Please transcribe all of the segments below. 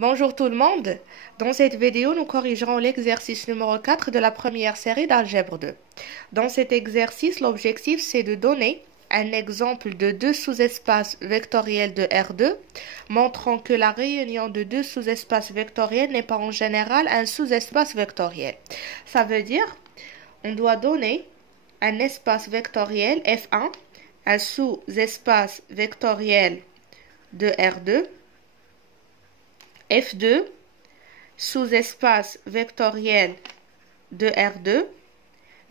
Bonjour tout le monde. Dans cette vidéo, nous corrigerons l'exercice numéro 4 de la première série d'Algèbre 2. Dans cet exercice, l'objectif c'est de donner un exemple de deux sous-espaces vectoriels de R2, montrant que la réunion de deux sous-espaces vectoriels n'est pas en général un sous-espace vectoriel. Ça veut dire, on doit donner un espace vectoriel F1, un sous-espace vectoriel de R2, F2, sous-espace vectoriel de R2,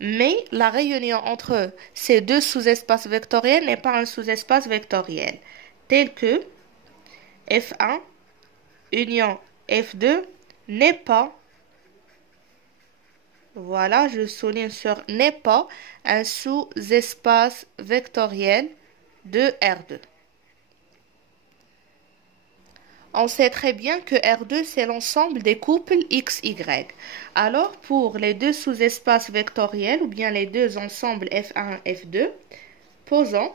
mais la réunion entre ces deux sous-espaces vectoriels n'est pas un sous-espace vectoriel, tel que F1 union F2 n'est pas, voilà, je souligne sur n'est pas un sous-espace vectoriel de R2. On sait très bien que R2 c'est l'ensemble des couples XY. Alors pour les deux sous-espaces vectoriels ou bien les deux ensembles F1 et F2, posons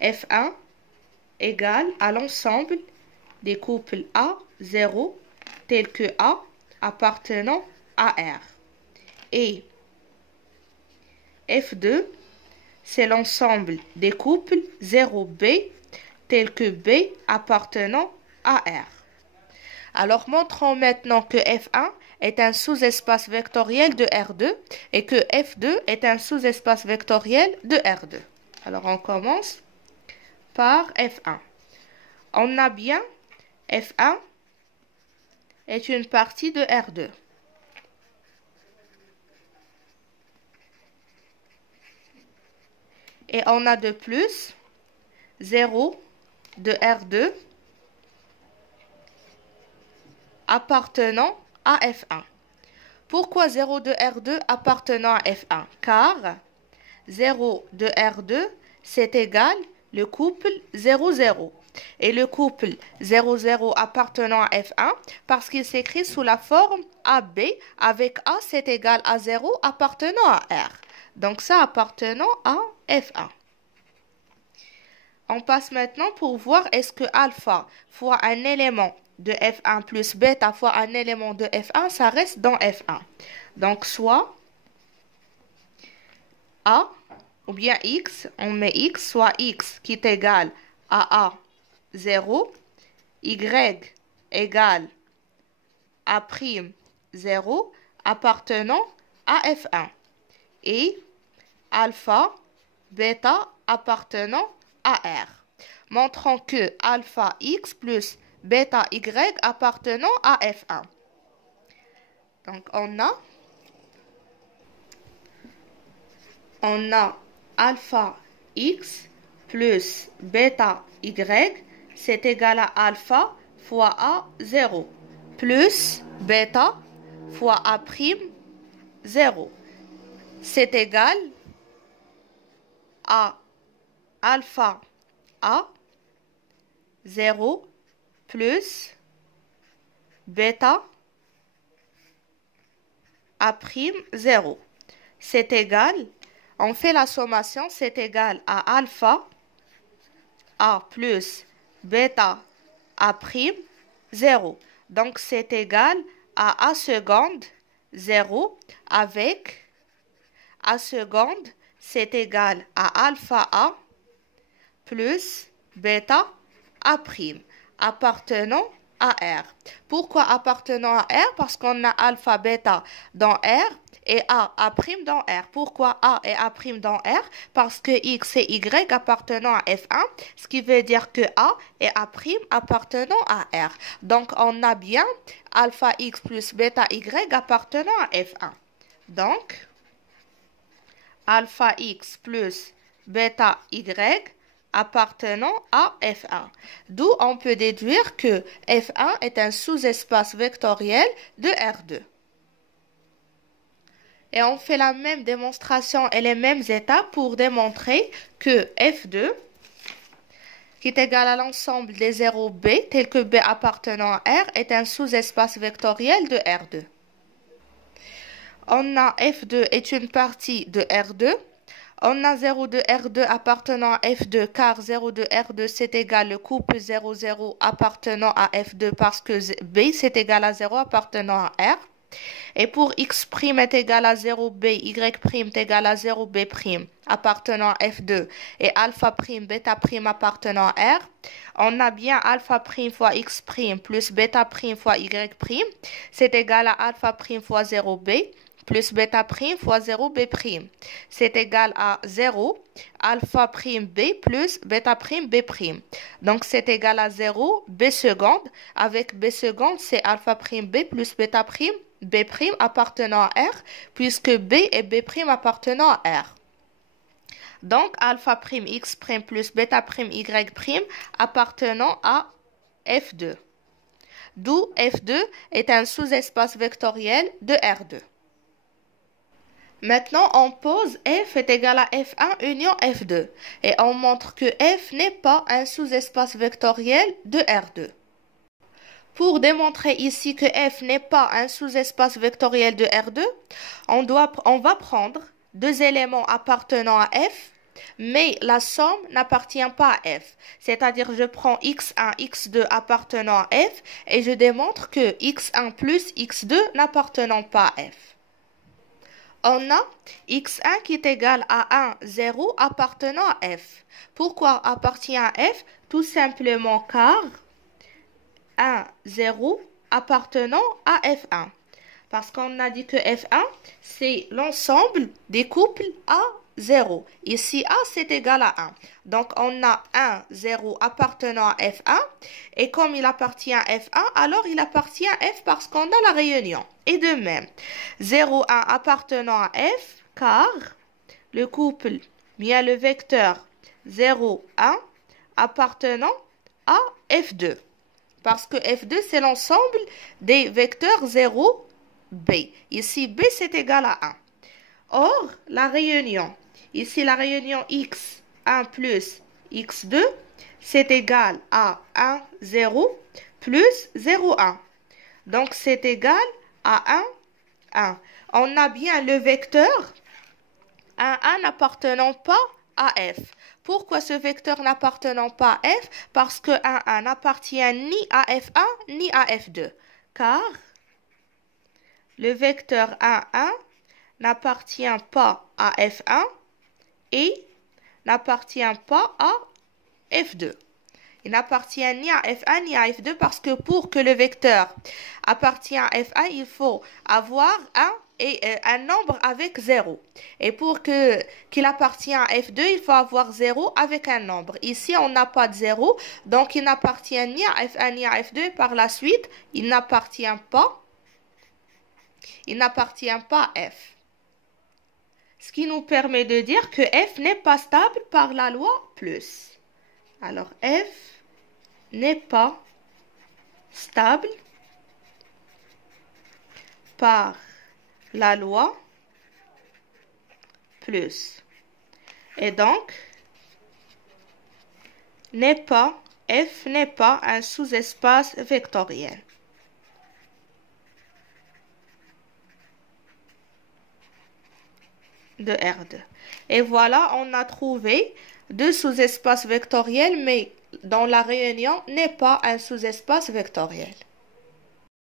F1 égale à l'ensemble des couples A0 tels que A appartenant à R. Et F2 c'est l'ensemble des couples 0B tel que B appartenant à R. Alors, montrons maintenant que F1 est un sous-espace vectoriel de R2 et que F2 est un sous-espace vectoriel de R2. Alors, on commence par F1. On a bien F1 est une partie de R2. Et on a de plus 0 de R2 appartenant à F1. Pourquoi 0 de R2 appartenant à F1? Car 0 de R2 c'est égal le couple 0, 0. Et le couple 0, 0 appartenant à F1 parce qu'il s'écrit sous la forme AB avec A c'est égal à 0 appartenant à R. Donc ça appartenant à F1. On passe maintenant pour voir est-ce que alpha fois un élément de F1 plus bêta fois un élément de F1, ça reste dans F1. Donc soit A ou bien X, on met X, soit X qui est égal à A 0, Y égale A' 0 appartenant à F1 et alpha, bêta appartenant à R. Montrons que alpha X plus bêta Y appartenant à F1. Donc, on a alpha X plus bêta Y, c'est égal à alpha fois A 0 plus bêta fois A' 0. C'est égal à alpha A 0 plus bêta A' 0. C'est égal, on fait la sommation, c'est égal à alpha A plus bêta A' 0. Donc c'est égal à A seconde 0 avec A seconde c'est égal à alpha A plus bêta A' appartenant à R. Pourquoi appartenant à R? Parce qu'on a alpha, bêta dans R et A' dans R. Pourquoi A et A' dans R? Parce que X et Y appartenant à F1, ce qui veut dire que A et A' appartenant à R. Donc, on a bien alpha X plus bêta Y appartenant à F1. Donc, alpha X plus bêta Y appartenant à F1. D'où on peut déduire que F1 est un sous-espace vectoriel de R2. Et on fait la même démonstration et les mêmes étapes pour démontrer que F2, qui est égal à l'ensemble des 0B, tel que B appartenant à R, est un sous-espace vectoriel de R2. On a F2 est une partie de R2. On a 0 de R2 appartenant à F2 car 0 de R2 c'est égal le couple 0, 0 appartenant à F2 parce que B c'est égal à 0 appartenant à R. Et pour x' est égal à 0b, y' est égal à 0b' appartenant à F2 et alpha', bêta' appartenant à R, on a bien alpha' fois x' plus bêta' fois y', c'est égal à alpha' fois 0b plus bêta' fois 0b'. C'est égal à 0 alpha' b plus bêta' b'. Donc c'est égal à 0 b seconde. Avec b seconde, c'est alpha' b plus bêta' b' appartenant à R, puisque B et B' appartenant à R. Donc, alpha' x' plus bêta' y' appartenant à F2. D'où F2 est un sous-espace vectoriel de R2. Maintenant, on pose F est égal à F1 union F2. Et on montre que F n'est pas un sous-espace vectoriel de R2. Pour démontrer ici que F n'est pas un sous-espace vectoriel de R2, on va prendre deux éléments appartenant à F, mais la somme n'appartient pas à F. C'est-à-dire je prends x1, x2 appartenant à F et je démontre que x1 plus x2 n'appartenant pas à F. On a x1 qui est égal à 1, 0 appartenant à F. Pourquoi appartient à F? Tout simplement car 1, 0 appartenant à F1. Parce qu'on a dit que F1, c'est l'ensemble des couples A, 0. Ici, A, c'est égal à 1. Donc, on a 1, 0 appartenant à F1. Et comme il appartient à F1, alors il appartient à F parce qu'on a la réunion. Et de même, 0, 1 appartenant à F, car le couple, bien le vecteur 0, 1 appartenant à F2. Parce que F2, c'est l'ensemble des vecteurs 0, B. Ici, B, c'est égal à 1. Or, la réunion, ici, la réunion x1 plus x2, c'est égal à 1, 0 plus 0, 1. Donc, c'est égal à 1, 1. On a bien le vecteur 1, 1 n'appartenant pas à F. Pourquoi ce vecteur n'appartenant pas à F? Parce que 1, 1 n'appartient ni à F1 ni à F2. Car le vecteur 1, 1 n'appartient pas à F1 et n'appartient pas à F2. Il n'appartient ni à F1 ni à F2 parce que pour que le vecteur appartienne à F1, il faut avoir un nombre avec 0. Et pour qu'il appartienne à F2, il faut avoir 0 avec un nombre. Ici, on n'a pas de 0, donc il n'appartient ni à F1 ni à F2. Et par la suite, il n'appartient pas à F. Ce qui nous permet de dire que F n'est pas stable par la loi plus. Alors, F n'est pas stable par la loi plus. Et donc, F n'est pas un sous-espace vectoriel. De R2. Et voilà, on a trouvé deux sous-espaces vectoriels, mais dont la réunion n'est pas un sous-espace vectoriel.